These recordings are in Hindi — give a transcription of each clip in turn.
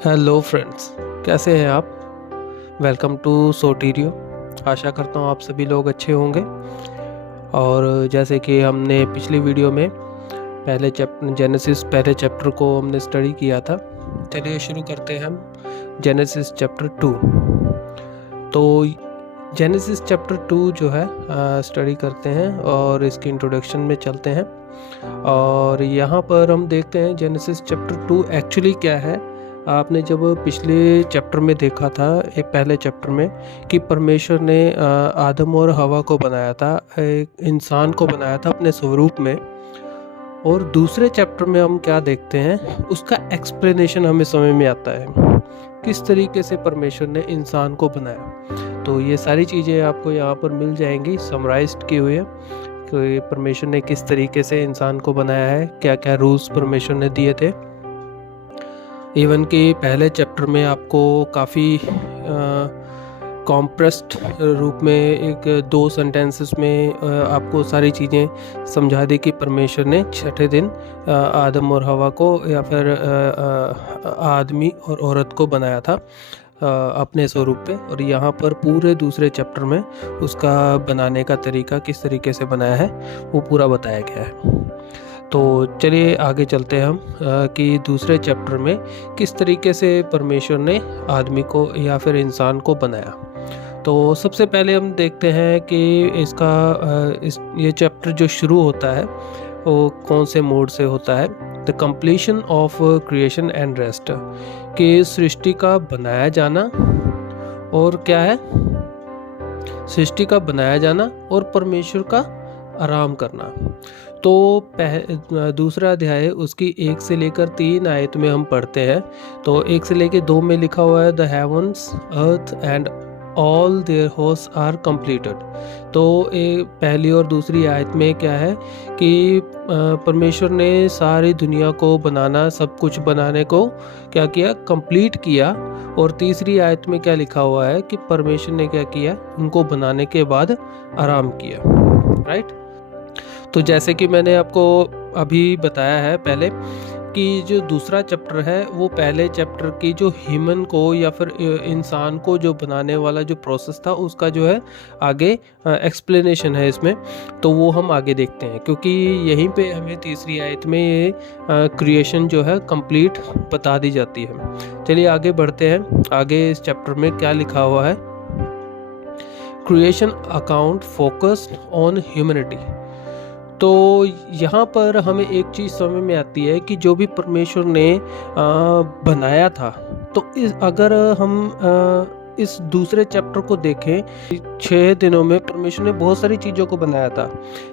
हेलो फ्रेंड्स, कैसे हैं आप। Welcome to सोटीरियो। आशा करता हूँ आप सभी लोग अच्छे होंगे। और जैसे कि हमने पिछली वीडियो में पहले चैप्टर जेनेसिस पहले चैप्टर को हमने स्टडी किया था। चलिए शुरू करते हैं हम जेनेसिस चैप्टर 2। तो जेनेसिस चैप्टर 2 जो है स्टडी करते हैं और इसकी इंट्रोडक्शन में चलते हैं। और यहाँ पर हम देखते हैं जेनेसिस चैप्टर 2 एक्चुअली क्या है। आपने जब पिछले चैप्टर में देखा था, एक पहले चैप्टर में, कि परमेश्वर ने आदम और हवा को बनाया था, एक इंसान को बनाया था अपने स्वरूप में। और दूसरे चैप्टर में हम क्या देखते हैं, उसका एक्सप्लेनेशन हमें समझ में आता है किस तरीके से परमेश्वर ने इंसान को बनाया। तो ये सारी चीज़ें आपको यहाँ पर मिल जाएंगी समराइज्ड किए हुए कि परमेश्वर ने किस तरीके से इंसान को बनाया है, क्या क्या रूल्स परमेश्वर ने दिए थे। इवन कि पहले चैप्टर में आपको काफ़ी कॉम्प्रेस्ड रूप में एक 2 सेंटेंसेस में आपको सारी चीज़ें समझा दी कि परमेश्वर ने छठे दिन आदम और हवा को या फिर आदमी और औरत को बनाया था अपने स्वरूप पे। और यहाँ पर पूरे दूसरे चैप्टर में उसका बनाने का तरीका किस तरीके से बनाया है वो पूरा बताया गया है। तो चलिए आगे चलते हैं हम कि दूसरे चैप्टर में किस तरीके से परमेश्वर ने आदमी को या फिर इंसान को बनाया। तो सबसे पहले हम देखते हैं कि ये चैप्टर जो शुरू होता है वो कौन से मोड से होता है। The completion of creation and rest, कि सृष्टि का बनाया जाना और क्या है, सृष्टि का बनाया जाना और परमेश्वर का आराम करना। तो दूसरा अध्याय उसकी 1 से लेकर 3 आयत में हम पढ़ते हैं। तो 1 से लेकर 2 में लिखा हुआ है the heavens earth and all their host are completed. तो पहली और दूसरी आयत में क्या है कि परमेश्वर ने सारी दुनिया को बनाना, सब कुछ बनाने को क्या किया, कंप्लीट किया। और तीसरी आयत में क्या लिखा हुआ है कि परमेश्वर ने क्या किया, उनको बनाने के बाद आराम किया। राइट। तो जैसे कि मैंने आपको अभी बताया है पहले कि जो दूसरा चैप्टर है वो पहले चैप्टर की जो ह्यूमन को या फिर इंसान को जो बनाने वाला जो प्रोसेस था उसका जो है आगे एक्सप्लेनेशन है इसमें। तो वो हम आगे देखते हैं क्योंकि यहीं पे हमें तीसरी आयत में ये क्रिएशन जो है कंप्लीट बता दी जाती है। चलिए आगे बढ़ते हैं। आगे इस चैप्टर में क्या लिखा हुआ है, creation account focused on humanity. तो यहाँ पर हमें एक चीज़ समझ में आती है कि जो भी परमेश्वर ने बनाया था, तो अगर हम इस दूसरे चैप्टर को देखें, 6 दिनों में परमेश्वर ने बहुत सारी चीज़ों को बनाया था,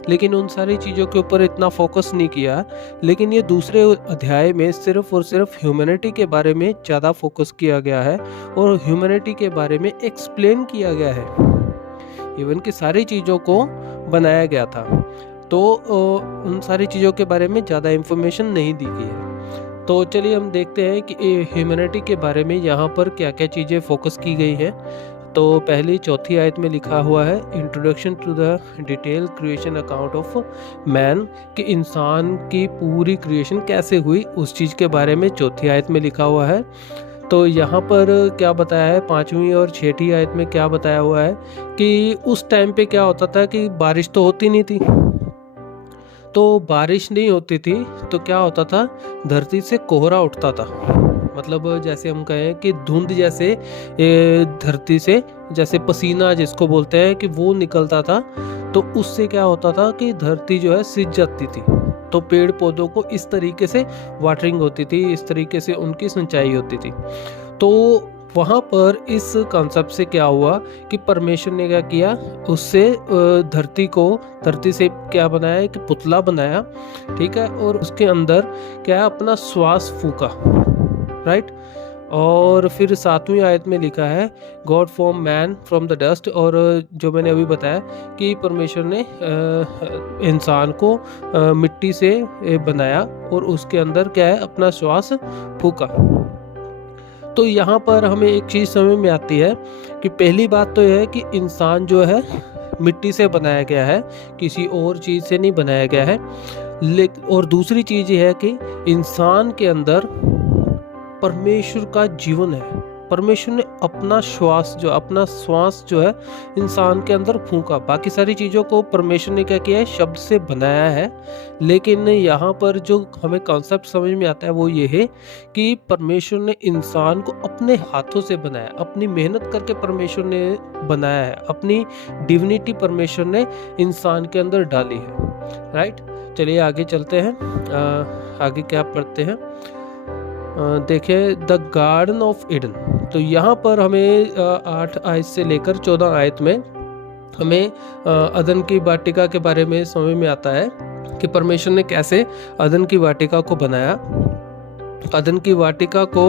लेकिन उन सारी चीज़ों के ऊपर इतना फोकस नहीं किया। लेकिन ये दूसरे अध्याय में सिर्फ और सिर्फ ह्यूमैनिटी के बारे में ज़्यादा फोकस किया गया है और ह्यूमैनिटी के बारे में एक्सप्लेन किया गया है। इवन कि सारी चीज़ों को बनाया गया था, तो उन सारी चीज़ों के बारे में ज़्यादा इन्फॉर्मेशन नहीं दी गई है। तो चलिए हम देखते हैं कि ह्यूमैनिटी के बारे में यहाँ पर क्या क्या चीज़ें फोकस की गई है। तो पहली 4 आयत में लिखा हुआ है introduction to the detail creation account of man, कि इंसान की पूरी क्रिएशन कैसे हुई उस चीज़ के बारे में 4 आयत में लिखा हुआ है। तो यहाँ पर क्या बताया है, 5वीं और 6ठी आयत में क्या बताया हुआ है कि उस टाइम पे क्या होता था कि बारिश तो होती नहीं थी। तो बारिश नहीं होती थी तो क्या होता था, धरती से कोहरा उठता था। मतलब जैसे हम कहें कि धुंध जैसे धरती से जैसे पसीना जिसको बोलते हैं कि वो निकलता था। तो उससे क्या होता था कि धरती जो है सिज जाती थी। तो पेड़ पौधों को इस तरीके से वाटरिंग होती थी, इस तरीके से उनकी सिंचाई होती थी। तो वहाँ पर इस कॉन्सेप्ट से क्या हुआ कि परमेश्वर ने क्या किया, उससे धरती से क्या बनाया, कि पुतला बनाया, ठीक है, और उसके अंदर क्या है, अपना श्वास फूका। राइट। और फिर 7वीं आयत में लिखा है God form man from the dust. और जो मैंने अभी बताया कि परमेश्वर ने इंसान को मिट्टी से बनाया और उसके अंदर क्या है, अपना श्वास फूका। तो यहाँ पर हमें एक चीज़ समझ में आती है कि पहली बात तो यह है कि इंसान जो है मिट्टी से बनाया गया है, किसी और चीज़ से नहीं बनाया गया है। और दूसरी चीज़ ये है कि इंसान के अंदर परमेश्वर का जीवन है। परमेश्वर ने अपना श्वास जो है इंसान के अंदर फूंका। बाकी सारी चीज़ों को परमेश्वर ने क्या किया है, शब्द से बनाया है। लेकिन यहाँ पर जो हमें कॉन्सेप्ट समझ में आता है वो ये है कि परमेश्वर ने इंसान को अपने हाथों से बनाया, अपनी मेहनत करके परमेश्वर ने बनाया है, अपनी डिविनिटी परमेश्वर ने इंसान के अंदर डाली है। राइट, चलिए आगे चलते हैं। आगे क्या पढ़ते हैं, देखें द गार्डन ऑफ ईडन। तो यहाँ पर हमें 8 आयत से लेकर 14 आयत में हमें अदन की वाटिका के बारे में समझ में आता है कि परमेश्वर ने कैसे अदन की वाटिका को बनाया। अदन की वाटिका को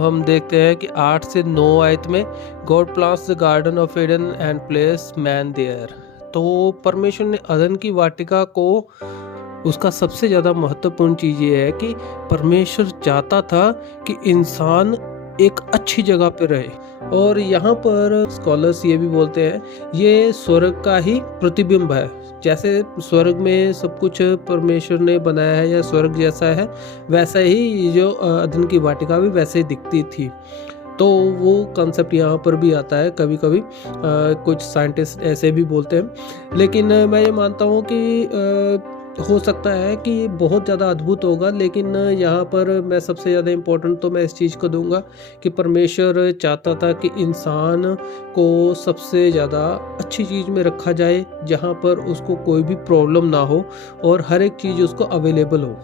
हम देखते हैं कि 8 से 9 आयत में God plants the garden of Eden and place man there. तो परमेश्वर ने अदन की वाटिका को, उसका सबसे ज़्यादा महत्वपूर्ण चीज़ ये है कि परमेश्वर चाहता था कि इंसान एक अच्छी जगह पे रहे। और यहाँ पर स्कॉलर्स ये भी बोलते हैं ये स्वर्ग का ही प्रतिबिंब है। जैसे स्वर्ग में सब कुछ परमेश्वर ने बनाया है या स्वर्ग जैसा है, वैसा ही जो अदन की वाटिका भी वैसे ही दिखती थी। तो वो कंसेप्ट यहाँ पर भी आता है कभी कभी, कुछ साइंटिस्ट ऐसे भी बोलते हैं। लेकिन मैं ये मानता हूँ कि हो सकता है कि ये बहुत ज़्यादा अद्भुत होगा, लेकिन यहाँ पर मैं सबसे ज़्यादा इम्पोर्टेंट तो मैं इस चीज़ को दूंगा कि परमेश्वर चाहता था कि इंसान को सबसे ज़्यादा अच्छी चीज़ में रखा जाए, जहाँ पर उसको कोई भी प्रॉब्लम ना हो और हर एक चीज़ उसको अवेलेबल हो।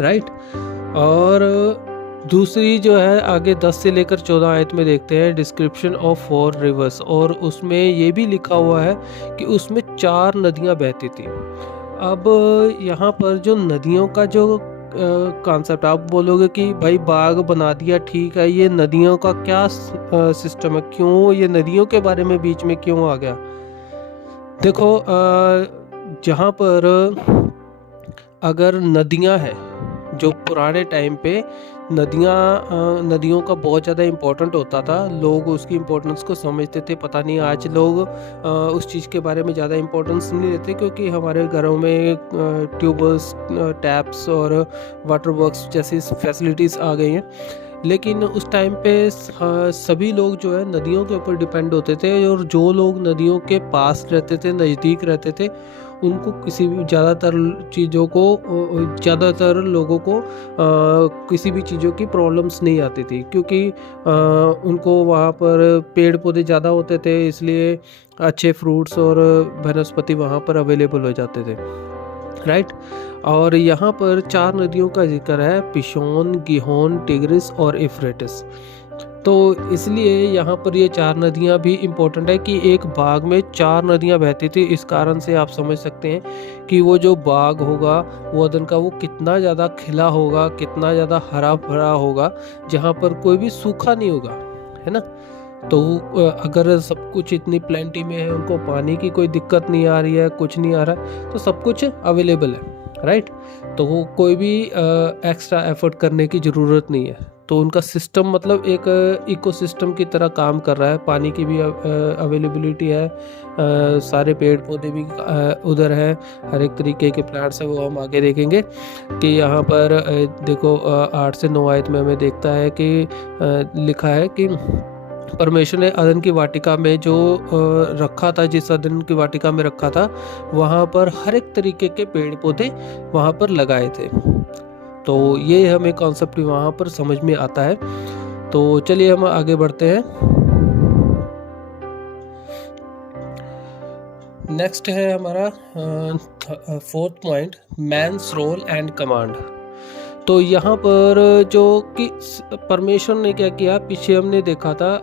राइट, और दूसरी जो है आगे 10 से लेकर 14 आयत में देखते हैं डिस्क्रिप्शन ऑफ 4 रिवर्स, और उसमें ये भी लिखा हुआ है कि उसमें 4 नदियाँ बहती थी। अब यहाँ पर जो नदियों का जो कॉन्सेप्ट, आप बोलोगे कि भाई बाग बना दिया, ठीक है, ये नदियों का क्या सिस्टम है, क्यों ये नदियों के बारे में बीच में क्यों आ गया। देखो जहाँ पर अगर नदियाँ हैं, जो पुराने टाइम पे नदियों का बहुत ज़्यादा इम्पोर्टेंट होता था, लोग उसकी इम्पोर्टेंस को समझते थे। पता नहीं आज लोग उस चीज़ के बारे में ज़्यादा इम्पोर्टेंस नहीं देते, क्योंकि हमारे घरों में ट्यूबवेल्स, टैप्स और वाटर वर्क्स जैसी फैसिलिटीज़ आ गई हैं। लेकिन उस टाइम पे सभी लोग जो है नदियों के ऊपर डिपेंड होते थे, और जो लोग नदियों के पास रहते थे, नज़दीक रहते थे, उनको किसी भी ज़्यादातर लोगों को किसी भी चीज़ों की प्रॉब्लम्स नहीं आती थी, क्योंकि उनको वहाँ पर पेड़ पौधे ज़्यादा होते थे, इसलिए अच्छे फ्रूट्स और वनस्पति वहाँ पर अवेलेबल हो जाते थे। राइट, और यहाँ पर 4 नदियों का जिक्र है, पिशोन, गिहोन, टिग्रिस और इफ्रेटिस। तो इसलिए यहाँ पर ये 4 नदियाँ भी इम्पोर्टेंट है कि एक बाग में 4 नदियाँ बहती थी। इस कारण से आप समझ सकते हैं कि वो जो बाग होगा वो अदन का, वो कितना ज़्यादा खिला होगा, कितना ज़्यादा हरा भरा होगा, जहाँ पर कोई भी सूखा नहीं होगा, है ना। तो अगर सब कुछ इतनी प्लेंटी में है, उनको पानी की कोई दिक्कत नहीं आ रही है, कुछ नहीं आ रहा है, तो सब कुछ अवेलेबल है। राइट, तो वो कोई भी एक्स्ट्रा एफर्ट करने की ज़रूरत नहीं है। तो उनका सिस्टम मतलब एक इकोसिस्टम की तरह काम कर रहा है। पानी की भी अवेलेबिलिटी है, सारे पेड़ पौधे भी उधर है, हर एक तरीके के प्लांट्स है, वो हम आगे देखेंगे। कि यहाँ पर देखो 8 से 9 आयत में हमें देखता है कि लिखा है कि परमेश्वर ने अदन की वाटिका में जो रखा था, जिस अदन की वाटिका में रखा था, वहाँ पर हर एक तरीके के पेड़ पौधे वहाँ पर लगाए थे। तो ये हमें कॉन्सेप्ट वहाँ पर समझ में आता है। तो चलिए हम आगे बढ़ते हैं। नेक्स्ट है हमारा 4th point, man's role and command. तो यहाँ पर जो कि परमेश्वर ने क्या किया, पीछे हमने देखा था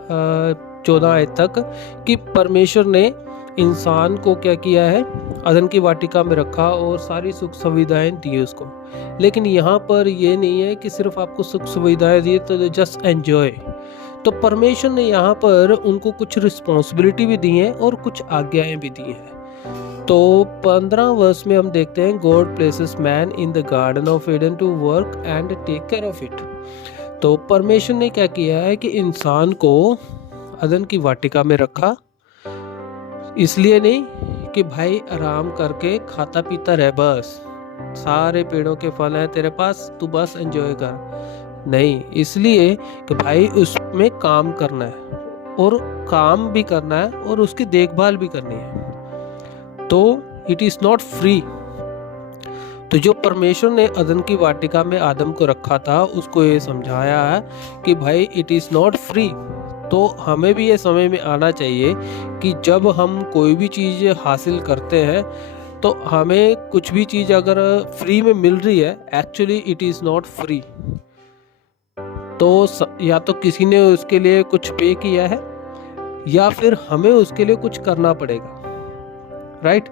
14 आयत तक कि परमेश्वर ने इंसान को क्या किया है, अदन की वाटिका में रखा और सारी सुख सुविधाएं दी उसको। लेकिन यहाँ पर ये नहीं है कि सिर्फ आपको सुख सुविधाएं दी तो जस्ट एंजॉय। तो परमेश्वर ने यहाँ पर उनको कुछ रिस्पॉन्सिबिलिटी भी दी है और कुछ आज्ञाएं भी दी हैं। तो 15 वर्ष में हम देखते हैं, God places man in the garden of Eden to work and take care of it. तो परमेश्वर ने क्या किया है कि इंसान को अदन की वाटिका में रखा, इसलिए नहीं कि भाई आराम करके खाता पीता रह, बस सारे पेड़ों के फल हैं तेरे पास, तू बस एंजॉय कर। नहीं, इसलिए कि भाई उसमें काम करना है और काम भी करना है और उसकी देखभाल भी करनी है, तो इट इज़ नॉट फ्री। तो जो परमेश्वर ने अदन की वाटिका में आदम को रखा था, उसको ये समझाया है कि भाई इट इज़ नॉट फ्री। तो हमें भी ये समझ में आना चाहिए कि जब हम कोई भी चीज़ हासिल करते हैं तो हमें कुछ भी चीज़ अगर फ्री में मिल रही है, actually it is not free. तो या तो किसी ने उसके लिए कुछ पे किया है या फिर हमें उसके लिए कुछ करना पड़ेगा, राइट।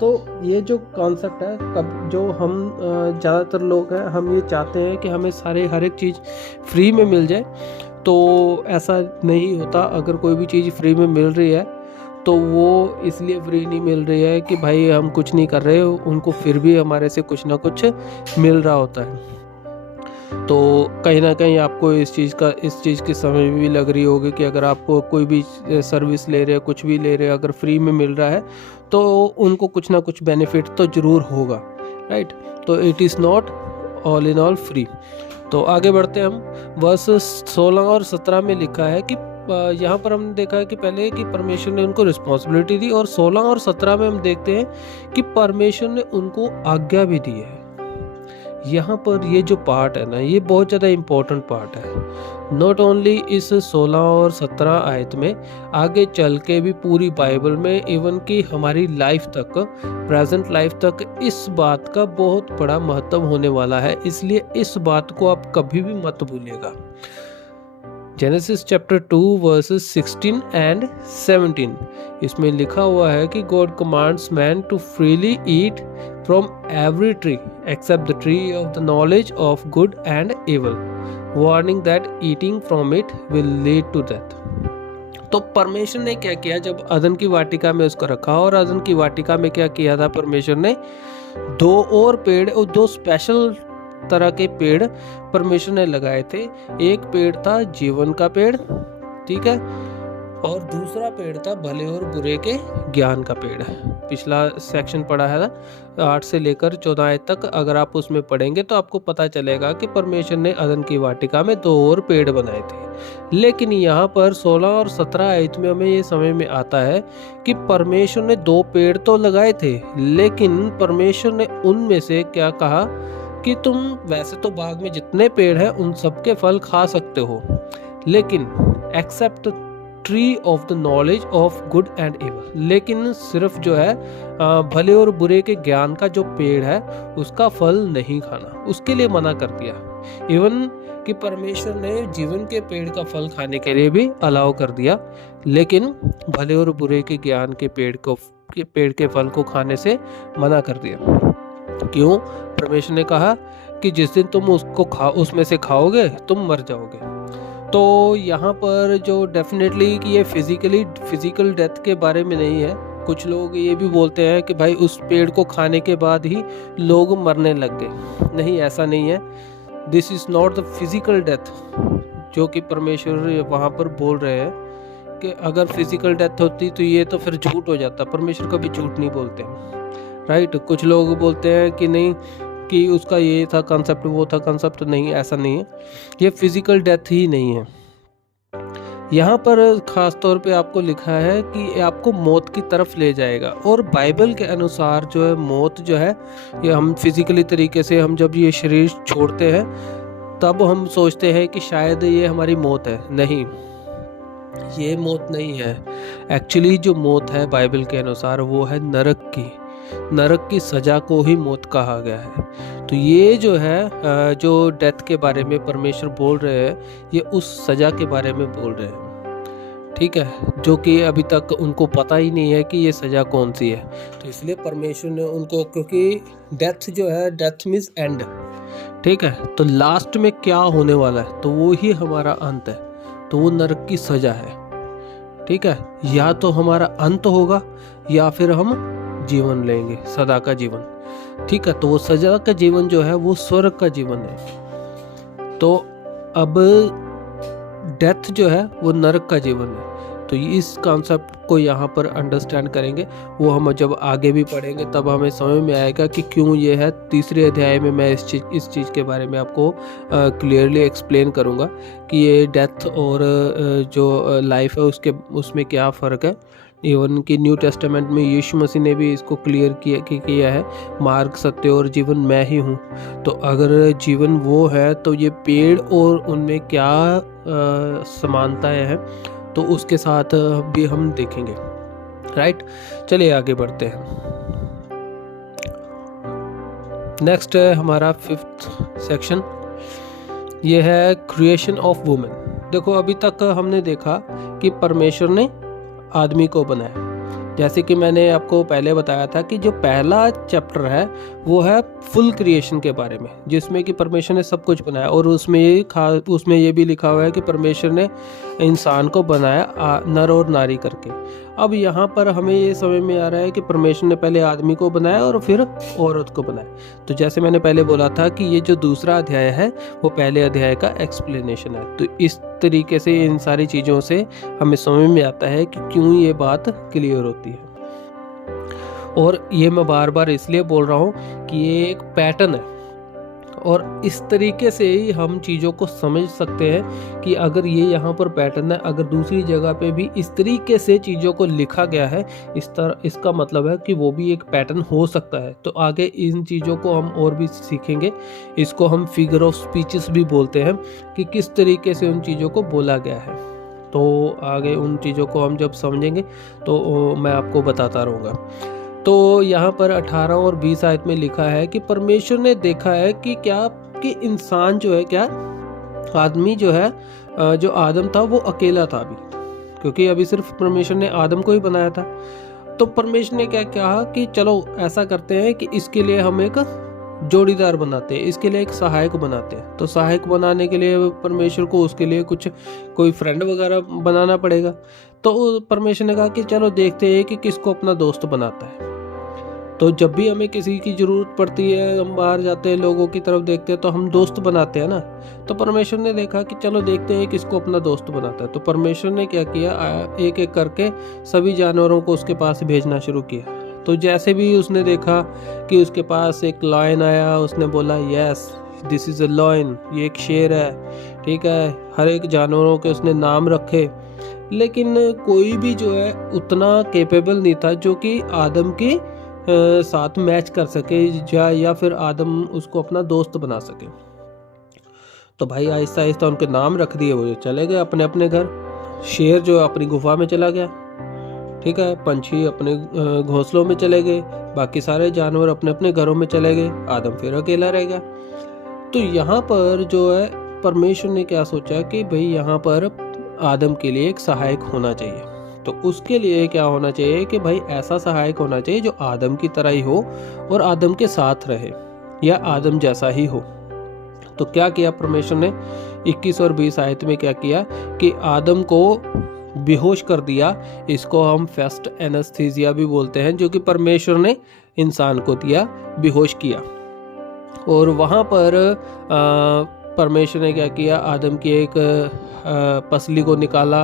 तो ये जो कॉन्सेप्ट है, कब जो हम ज़्यादातर लोग हैं, हम ये चाहते हैं कि हमें हर एक चीज़ फ्री में मिल जाए। तो ऐसा नहीं होता। अगर कोई भी चीज़ फ्री में मिल रही है तो वो इसलिए फ्री नहीं मिल रही है कि भाई हम कुछ नहीं कर रहे, उनको फिर भी हमारे से कुछ ना कुछ मिल रहा होता है। तो कहीं ना कहीं आपको इस चीज़ की समझ भी लग रही होगी कि अगर आपको कोई भी सर्विस ले रहे हैं, कुछ भी ले रहे हैं, अगर फ्री में मिल रहा है तो उनको कुछ ना कुछ बेनिफिट तो ज़रूर होगा, राइट। तो it is not all in all free. तो आगे बढ़ते हैं हम। वर्स 16 और 17 में लिखा है कि यहाँ पर हमने देखा है कि पहले कि परमेश्वर ने उनको रिस्पॉन्सिबिलिटी दी, और 16 और 17 में हम देखते हैं कि परमेश्वर ने उनको आज्ञा भी दी है। यहाँ पर ये जो पार्ट है ना, ये बहुत ज़्यादा इम्पोर्टेंट पार्ट है। नॉट ओनली इस 16 और 17 आयत में, आगे चल के भी पूरी बाइबल में, इवन कि हमारी लाइफ तक, प्रेजेंट लाइफ तक इस बात का बहुत बड़ा महत्व होने वाला है। इसलिए इस बात को आप कभी भी मत भूलिएगा। जेनेसिस चैप्टर 2 वर्सेस 16 एंड 17, इसमें लिखा हुआ है कि God commands man to freely eat from every tree except the tree of the knowledge of good and evil, warning that eating from it will lead to death. तो परमेश्वर ने क्या किया, जब अदन की वाटिका में उसको रखा, और अदन की वाटिका में क्या किया था, परमेश्वर ने दो और पेड़, और दो स्पेशल तरह के पेड़ परमेश्वर ने लगाए थे। एक पेड़ था जीवन का पेड़, ठीक है, और दूसरा पेड़ था भले और बुरे के ज्ञान का पेड़। पिछला सेक्शन पढ़ा है ना, 8 से लेकर 14 आयत तक, अगर आप उसमें पढ़ेंगे तो आपको पता चलेगा कि परमेश्वर ने अदन की वाटिका में दो और पेड़ बनाए थे। लेकिन यहाँ पर 16 और 17 आयत में हमें ये समझ में आता है कि परमेश्वर ने दो पेड़ तो लगाए थे, लेकिन परमेश्वर ने उनमें से क्या कहा कि तुम वैसे तो बाग में जितने पेड़ हैं उन सबके फल खा सकते हो, लेकिन except tree of the knowledge of good and evil, लेकिन सिर्फ जो है भले और बुरे के ज्ञान का जो पेड़ है उसका फल नहीं खाना, उसके लिए मना कर दिया। इवन कि परमेश्वर ने जीवन के पेड़ का फल खाने के लिए भी अलाउ कर दिया, लेकिन भले और बुरे के ज्ञान के पेड़ के फल को खाने से मना कर दिया। क्यों? परमेश्वर ने कहा कि जिस दिन तुम उसमें से खाओगे तुम मर जाओगे। तो यहाँ पर जो डेफिनेटली कि ये फिजिकल डेथ के बारे में नहीं है। कुछ लोग ये भी बोलते हैं कि भाई उस पेड़ को खाने के बाद ही लोग मरने लग गए। नहीं, ऐसा नहीं है। This is not the physical death जो कि परमेश्वर वहाँ पर बोल रहे हैं कि अगर फिजिकल डेथ होती तो ये तो फिर झूठ हो जाता। परमेश्वर कभी झूठ नहीं बोलते, राइट। कुछ लोग बोलते हैं कि नहीं, कि उसका ये था कंसेप्ट, वो था कंसेप्ट। नहीं, ऐसा नहीं है। ये फिजिकल डेथ ही नहीं है। यहाँ पर खास तौर पे आपको लिखा है कि आपको मौत की तरफ ले जाएगा। और बाइबल के अनुसार जो है मौत जो है, ये हम फिजिकली तरीके से, हम जब ये शरीर छोड़ते हैं तब हम सोचते हैं कि शायद ये हमारी मौत है। नहीं, ये मौत नहीं है। एक्चुअली जो मौत है बाइबल के अनुसार वो है नरक की सज़ा को ही मौत कहा गया है। तो ये जो है जो डेथ के बारे में परमेश्वर बोल रहे हैं, ये उस सज़ा के बारे में बोल रहे हैं, ठीक है, जो कि अभी तक उनको पता ही नहीं है कि ये सज़ा कौन सी है। तो इसलिए परमेश्वर ने उनको, क्योंकि डेथ जो है, डेथ मीन्स एंड, ठीक है, तो लास्ट में क्या होने वाला है तो वो ही हमारा अंत है। तो वो नरक की सज़ा है, ठीक है। या तो हमारा अंत होगा या फिर हम जीवन लेंगे, सदा का जीवन, ठीक है। तो वो सजा का जीवन जो है वो स्वर्ग का जीवन है। तो अब डेथ जो है वो नरक का जीवन है। तो इस कॉन्सेप्ट को यहाँ पर अंडरस्टैंड करेंगे, वो हम जब आगे भी पढ़ेंगे तब हमें समझ में आएगा कि क्यों ये है। तीसरे अध्याय में मैं इस चीज़ के बारे में आपको क्लियरली एक्सप्लेन करूँगा कि ये डेथ और जो लाइफ है उसमें क्या फ़र्क है। इवन कि न्यू टेस्टामेंट में यीशु मसीह ने भी इसको क्लियर किया है, मार्ग, सत्य और जीवन मैं ही हूँ। तो अगर जीवन वो है तो ये पेड़ और उनमें क्या समानताएं हैं, तो उसके साथ भी हम देखेंगे। राइट, चलिए आगे बढ़ते हैं। नेक्स्ट है हमारा 5th सेक्शन, ये है क्रिएशन ऑफ वुमेन। देखो अभी तक हमने देखा कि परमेश्वर ने आदमी को बनाया। जैसे कि मैंने आपको पहले बताया था कि जो पहला चैप्टर है वो है फुल क्रिएशन के बारे में, जिसमें कि परमेश्वर ने सब कुछ बनाया, और उसमें ये भी लिखा हुआ है कि परमेश्वर ने इंसान को बनाया नर और नारी करके। अब यहाँ पर हमें ये समझ में आ रहा है कि परमेश्वर ने पहले आदमी को बनाया और फिर औरत को बनाया। तो जैसे मैंने पहले बोला था कि ये जो दूसरा अध्याय है वो पहले अध्याय का एक्सप्लेनेशन है। तो इस तरीके से इन सारी चीज़ों से हमें समझ में आता है कि क्यों ये बात क्लियर होती है। और ये मैं बार बार इसलिए बोल रहा हूँ कि ये एक पैटर्न है, और इस तरीके से ही हम चीज़ों को समझ सकते हैं कि अगर ये यहाँ पर पैटर्न है, अगर दूसरी जगह पे भी इस तरीके से चीज़ों को लिखा गया है इसका मतलब है कि वो भी एक पैटर्न हो सकता है। तो आगे इन चीज़ों को हम और भी सीखेंगे। इसको हम फिगर ऑफ स्पीचेस भी बोलते हैं कि किस तरीके से उन चीज़ों को बोला गया है। तो आगे उन चीज़ों को हम जब समझेंगे तो मैं आपको बताता रहूँगा। तो यहाँ पर 18 और 20 आयत में लिखा है कि परमेश्वर ने देखा है कि इंसान जो है, क्या आदमी जो है, जो आदम था वो अकेला था अभी, क्योंकि अभी सिर्फ परमेश्वर ने आदम को ही बनाया था। तो परमेश्वर ने क्या कहा कि चलो ऐसा करते हैं कि इसके लिए हम एक जोड़ीदार बनाते हैं, इसके लिए एक सहायक बनाते हैं। तो सहायक बनाने के लिए परमेश्वर को उसके लिए कोई फ्रेंड वगैरह बनाना पड़ेगा। तो परमेश्वर ने कहा कि चलो देखते हैं कि किसको अपना दोस्त बनाता है। तो जब भी हमें किसी की ज़रूरत पड़ती है, हम बाहर जाते हैं, लोगों की तरफ देखते हैं, तो हम दोस्त बनाते हैं ना। तो परमेश्वर ने देखा कि चलो देखते हैं किसको अपना दोस्त बनाता है। तो परमेश्वर ने क्या किया, एक एक करके सभी जानवरों को उसके पास भेजना शुरू किया। तो जैसे भी उसने देखा कि उसके पास एक लायन आया, उसने बोला yes this is a lion, ये एक शेर है, ठीक है। हर एक जानवरों के उसने नाम रखे, लेकिन कोई भी जो है उतना कैपेबल नहीं था जो कि आदम के साथ मैच कर सके या फिर आदम उसको अपना दोस्त बना सके। तो भाई आहिस्ता आहिस्ता उनके नाम रख दिए, वो चले गए अपने अपने घर। शेर जो अपनी गुफा में चला गया, ठीक है। पंछी अपने घोंसलों में चले गए, बाकी सारे जानवर अपने अपने घरों में चले गए, आदम फिर अकेला रह गया। तो यहाँ पर जो है परमेश्वर ने क्या सोचा कि भाई यहाँ पर आदम के लिए एक सहायक होना चाहिए। तो उसके लिए क्या होना चाहिए कि भाई ऐसा सहायक होना चाहिए जो आदम की तरह ही हो और आदम के साथ रहे या आदम जैसा ही हो। तो क्या किया परमेश्वर ने, 21 और 20 आयत में क्या किया कि आदम को बेहोश कर दिया। इसको हम फेस्ट एनेस्थीसिया भी बोलते हैं, जो कि परमेश्वर ने इंसान को दिया, बेहोश किया। और वहाँ पर परमेश्वर ने क्या किया, आदम की एक पसली को निकाला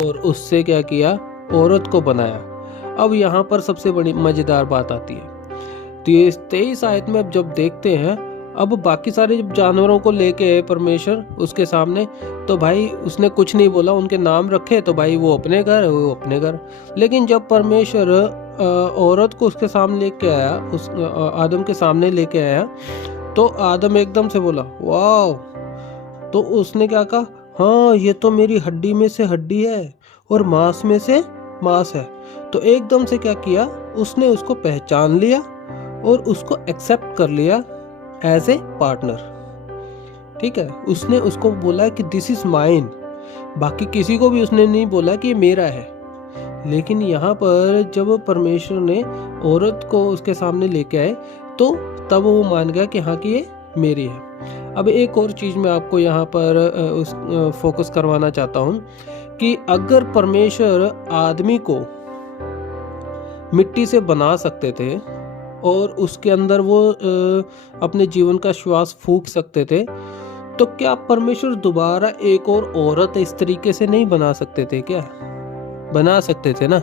और उससे क्या किया, औरत को बनाया। अब यहाँ पर सबसे बड़ी मज़ेदार बात आती है। तो ये 23 आयत में अब जब देखते हैं, अब बाकी सारे जब जानवरों को लेके आए परमेश्वर उसके सामने, तो भाई उसने कुछ नहीं बोला, उनके नाम रखे, तो भाई वो अपने घर। लेकिन जब परमेश्वर औरत को उसके सामने लेके आया, उस आदम के सामने लेके आया, तो आदम एकदम से बोला वाह। तो उसने क्या कहा, हाँ ये तो मेरी हड्डी में से हड्डी है और मांस में से मांस है। तो एकदम से क्या किया, उसने उसको पहचान लिया और उसको एक्सेप्ट कर लिया एज ए पार्टनर, ठीक है। उसने उसको बोला कि दिस इज माइन। बाकी किसी को भी उसने नहीं बोला कि ये मेरा है। लेकिन यहाँ पर जब परमेश्वर ने औरत को उसके सामने लेके आए, तो तब वो मान गया कि हाँ कि ये मेरी है। अब एक और चीज़ मैं आपको यहाँ पर फोकस करवाना चाहता हूँ कि अगर परमेश्वर आदमी को मिट्टी से बना सकते थे और उसके अंदर वो अपने जीवन का श्वास फूंक सकते थे, तो क्या परमेश्वर दोबारा एक और औरत इस तरीके से नहीं बना सकते थे क्या? बना सकते थे ना।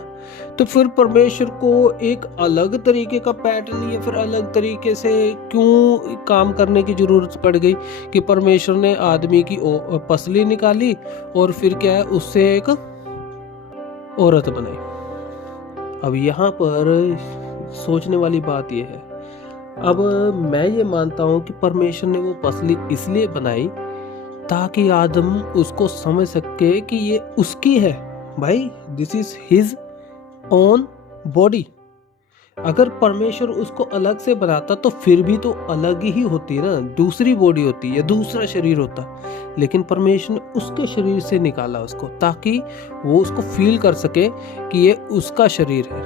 तो फिर परमेश्वर को एक अलग तरीके का पैटर्न या फिर अलग तरीके से क्यों काम करने की ज़रूरत पड़ गई कि परमेश्वर ने आदमी की पसली निकाली और फिर क्या है उससे एक औरत बनाई। अब यहाँ पर सोचने वाली बात यह है, अब मैं ये मानता हूँ कि परमेश्वर ने वो पसली इसलिए बनाई ताकि आदम उसको समझ सके कि ये उसकी है भाई, this is his own body. अगर परमेश्वर उसको अलग से बनाता तो फिर भी तो अलग ही होती है ना, दूसरी बॉडी होती है, दूसरा शरीर होता। लेकिन परमेश्वर ने उसके शरीर से निकाला उसको ताकि वो उसको फील कर सके कि ये उसका शरीर है।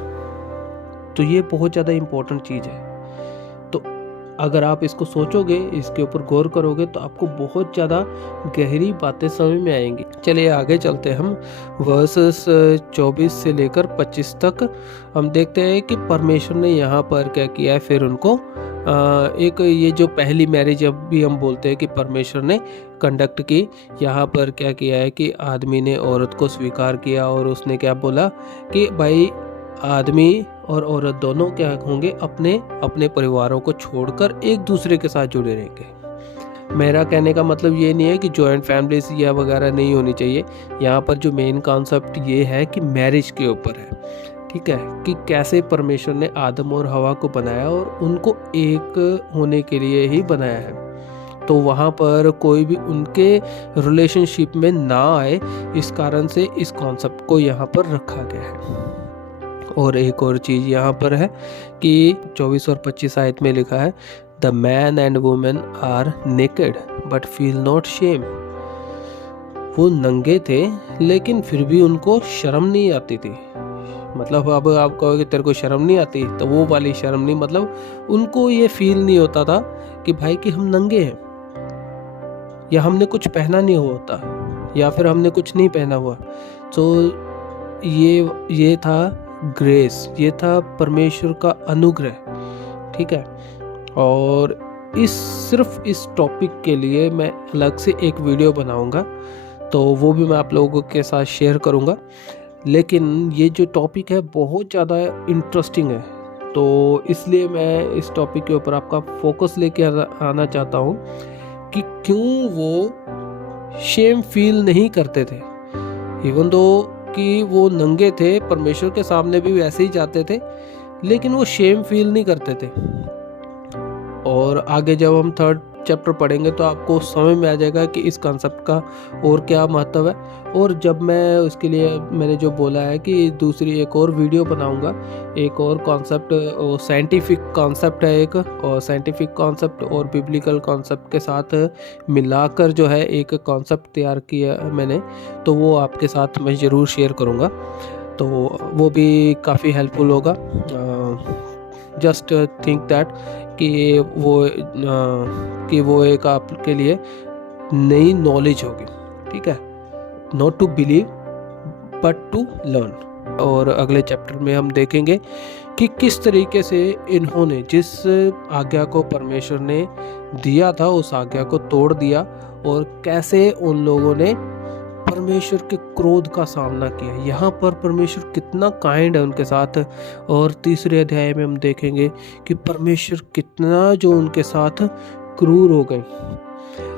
तो ये बहुत ज़्यादा इम्पोर्टेंट चीज़ है। तो अगर आप इसको सोचोगे, इसके ऊपर गौर करोगे तो आपको बहुत ज़्यादा गहरी बातें समझ में आएंगी। चलिए आगे चलते हम वर्सेस 24 से लेकर 25 तक हम देखते हैं कि परमेश्वर ने यहाँ पर क्या किया है। फिर उनको एक ये जो पहली मैरिज अब भी हम बोलते हैं कि परमेश्वर ने कंडक्ट की, यहाँ पर क्या किया है कि आदमी ने औरत को स्वीकार किया और उसने क्या बोला कि भाई आदमी और औरत दोनों क्या होंगे, अपने अपने परिवारों को छोड़कर एक दूसरे के साथ जुड़े रहेंगे। मेरा कहने का मतलब ये नहीं है कि जॉइंट फैमिलीज या वगैरह नहीं होनी चाहिए। यहाँ पर जो मेन कॉन्सेप्ट ये है कि मैरिज के ऊपर है, ठीक है, कि कैसे परमेश्वर ने आदम और हवा को बनाया और उनको एक होने के लिए ही बनाया है। तो वहाँ पर कोई भी उनके रिलेशनशिप में ना आए, इस कारण से इस कॉन्सेप्ट को यहाँ पर रखा गया है। और एक और चीज़ यहाँ पर है कि 24 और 25 आयत में लिखा है, the man and women are naked but feel not shame. वो नंगे थे लेकिन फिर भी उनको शर्म नहीं आती थी। मतलब अब आप कहोगे तेरे को शर्म नहीं आती, तो वो वाली शर्म नहीं, मतलब उनको ये फील नहीं होता था कि भाई कि हम नंगे हैं या हमने कुछ पहना नहीं होता या फिर हमने कुछ नहीं पहना हुआ। तो ये था ग्रेस, ये था परमेश्वर का अनुग्रह, ठीक है। और सिर्फ इस टॉपिक के लिए मैं अलग से एक वीडियो बनाऊंगा, तो वो भी मैं आप लोगों के साथ शेयर करूंगा। लेकिन ये जो टॉपिक है बहुत ज़्यादा इंटरेस्टिंग है, तो इसलिए मैं इस टॉपिक के ऊपर आपका फोकस लेके आना चाहता हूँ कि क्यों वो शेम फील नहीं करते थे, इवन दो कि वो नंगे थे, परमेश्वर के सामने भी वैसे ही जाते थे, लेकिन वो शेम फील नहीं करते थे। और आगे जब हम 3rd चैप्टर पढ़ेंगे तो आपको समझ में आ जाएगा कि इस कॉन्सेप्ट का और क्या महत्व है। और जब मैं उसके लिए मैंने जो बोला है कि दूसरी एक और वीडियो बनाऊंगा, एक और कॉन्सेप्ट, साइंटिफिक कॉन्सेप्ट है एक, और साइंटिफिक कॉन्सेप्ट और बिब्लिकल कॉन्सेप्ट के साथ मिलाकर जो है एक कॉन्सेप्ट तैयार किया मैंने, तो वो आपके साथ मैं ज़रूर शेयर करूँगा, तो वो भी काफ़ी हेल्पफुल होगा। जस्ट थिंक दैट कि वो एक आपके लिए नई नॉलेज होगी, ठीक है, not to believe but to learn. और अगले चैप्टर में हम देखेंगे कि किस तरीके से इन्होंने जिस आज्ञा को परमेश्वर ने दिया था उस आज्ञा को तोड़ दिया और कैसे उन लोगों ने परमेश्वर के क्रोध का सामना किया। यहाँ पर परमेश्वर कितना काइंड है उनके साथ। और तीसरे अध्याय में हम देखेंगे कि परमेश्वर कितना जो उनके साथ क्रूर हो गए।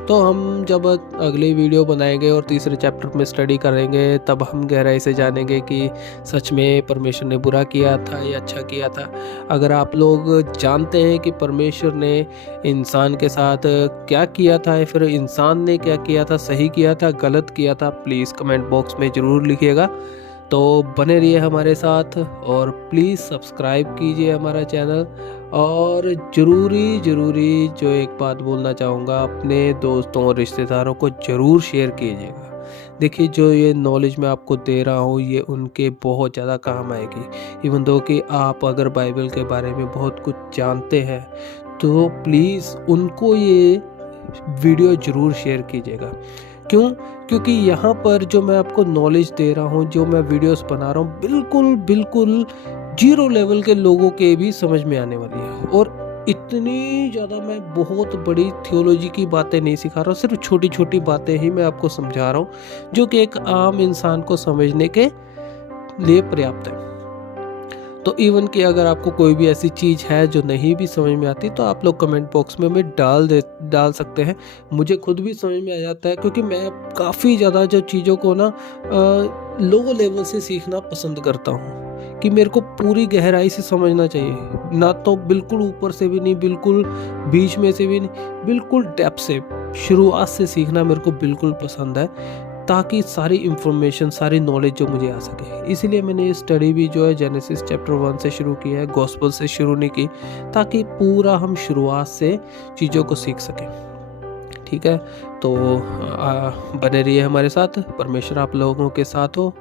तो हम जब अगली वीडियो बनाएंगे और तीसरे चैप्टर में स्टडी करेंगे तब हम गहराई से जानेंगे कि सच में परमेश्वर ने बुरा किया था या अच्छा किया था। अगर आप लोग जानते हैं कि परमेश्वर ने इंसान के साथ क्या किया था या फिर इंसान ने क्या किया था, सही किया था, गलत किया था, प्लीज़ कमेंट बॉक्स में ज़रूर लिखिएगा। तो बने रहिए हमारे साथ और प्लीज़ सब्सक्राइब कीजिए हमारा चैनल। और ज़रूरी जो एक बात बोलना चाहूँगा, अपने दोस्तों और रिश्तेदारों को ज़रूर शेयर कीजिएगा। देखिए जो ये नॉलेज मैं आपको दे रहा हूँ ये उनके बहुत ज़्यादा काम आएगी। इवन दो कि आप अगर बाइबल के बारे में बहुत कुछ जानते हैं तो प्लीज़ उनको ये वीडियो ज़रूर शेयर कीजिएगा। क्यों? क्योंकि यहाँ पर जो मैं आपको नॉलेज दे रहा हूँ, जो मैं वीडियोस बना रहा हूँ, बिल्कुल 0 लेवल के लोगों के भी समझ में आने वाली है। और इतनी ज़्यादा मैं बहुत बड़ी थियोलॉजी की बातें नहीं सिखा रहा हूँ, सिर्फ छोटी बातें ही मैं आपको समझा रहा हूँ जो कि एक आम इंसान को समझने के लिए पर्याप्त है। तो इवन कि अगर आपको कोई भी ऐसी चीज़ है जो नहीं भी समझ में आती, तो आप लोग कमेंट बॉक्स में हमें डाल सकते हैं। मुझे खुद भी समझ में आ जाता है, क्योंकि मैं काफ़ी ज़्यादा जो चीज़ों को ना लो लेवल से सीखना पसंद करता हूँ, कि मेरे को पूरी गहराई से समझना चाहिए, ना तो बिल्कुल ऊपर से भी नहीं, बिल्कुल बीच में से भी नहीं, बिल्कुल डेप्थ से, शुरुआत से सीखना मेरे को बिल्कुल पसंद है, ताकि सारी इन्फॉर्मेशन, सारी नॉलेज जो मुझे आ सके। इसीलिए मैंने ये स्टडी भी जो है जेनेसिस चैप्टर 1 से शुरू की है, गॉस्पेल से शुरू नहीं की, ताकि पूरा हम शुरुआत से चीज़ों को सीख सकें। ठीक है, तो बने रहिए हमारे साथ। परमेश्वर आप लोगों के साथ हो।